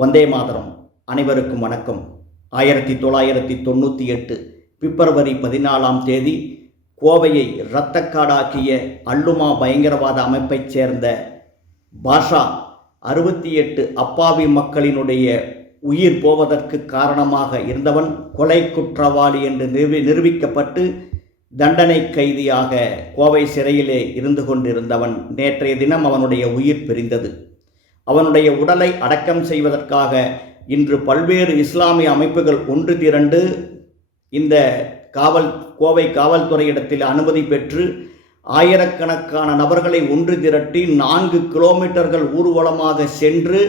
வந்தே மாதரம். அனைவருக்கும் வணக்கம். 1998 பிப்ரவரி 14ஆம் தேதி கோவையை இரத்தக்காடாக்கிய அல்லுமா பயங்கரவாத அமைப்பைச் சேர்ந்த பாஷா 68 அப்பாவி மக்களினுடைய உயிர் போவதற்கு காரணமாக இருந்தவன் கொலை குற்றவாளி என்று நிரூபிக்கப்பட்டு தண்டனை கைதியாக கோவை சிறையிலே இருந்து கொண்டிருந்தவன் நேற்றைய தினம் அவனுடைய உயிர் பிரிந்தது. அவனுடைய உடலை அடக்கம் செய்வதற்காக இன்று பல்வேறு இஸ்லாமிய அமைப்புகள் ஒன்று திரண்டு இந்த கோவை காவல்துறையிடத்தில் அனுமதி பெற்று ஆயிரக்கணக்கான நபர்களை ஒன்று திரட்டி 4 கிலோமீட்டர்கள் ஊர்வலமாக சென்று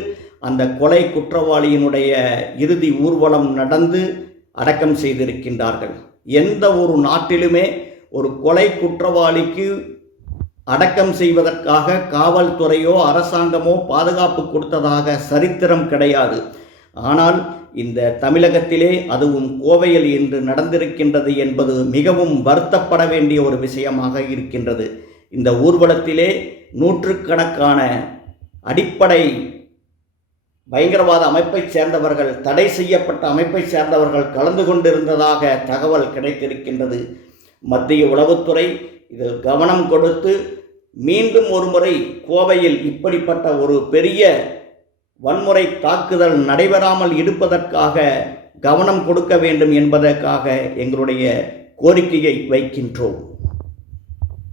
அந்த கொலை குற்றவாளியினுடைய இறுதி ஊர்வலம் நடந்து அடக்கம் செய்திருக்கின்றார்கள். எந்த ஒரு நாட்டிலுமே ஒரு கொலை குற்றவாளிக்கு அடக்கம் செய்வதற்காக காவல்துறையோ அரசாங்கமோ பாதுகாப்பு கொடுத்ததாக சரித்திரம் கிடையாது. ஆனால் இந்த தமிழகத்திலே, அதுவும் கோவையில் இன்று நடந்திருக்கின்றது என்பது மிகவும் வருத்தப்பட வேண்டிய ஒரு விஷயமாக இருக்கின்றது. இந்த ஊர்வலத்திலே நூற்றுக்கணக்கான அடிப்படை பயங்கரவாத அமைப்பைச் சேர்ந்தவர்கள், தடை செய்யப்பட்ட அமைப்பைச் சேர்ந்தவர்கள் கலந்து கொண்டிருந்ததாக தகவல் கிடைத்திருக்கின்றது. மத்திய உளவுத்துறை இதில் கவனம் கொடுத்து மீண்டும் ஒருமுறை கோவையில் இப்படிப்பட்ட ஒரு பெரிய வன்முறை தாக்குதல் நடைபெறாமல் இருப்பதற்காக கவனம் கொடுக்க வேண்டும் என்பதற்காக எங்களுடைய கோரிக்கையை வைக்கின்றோம்.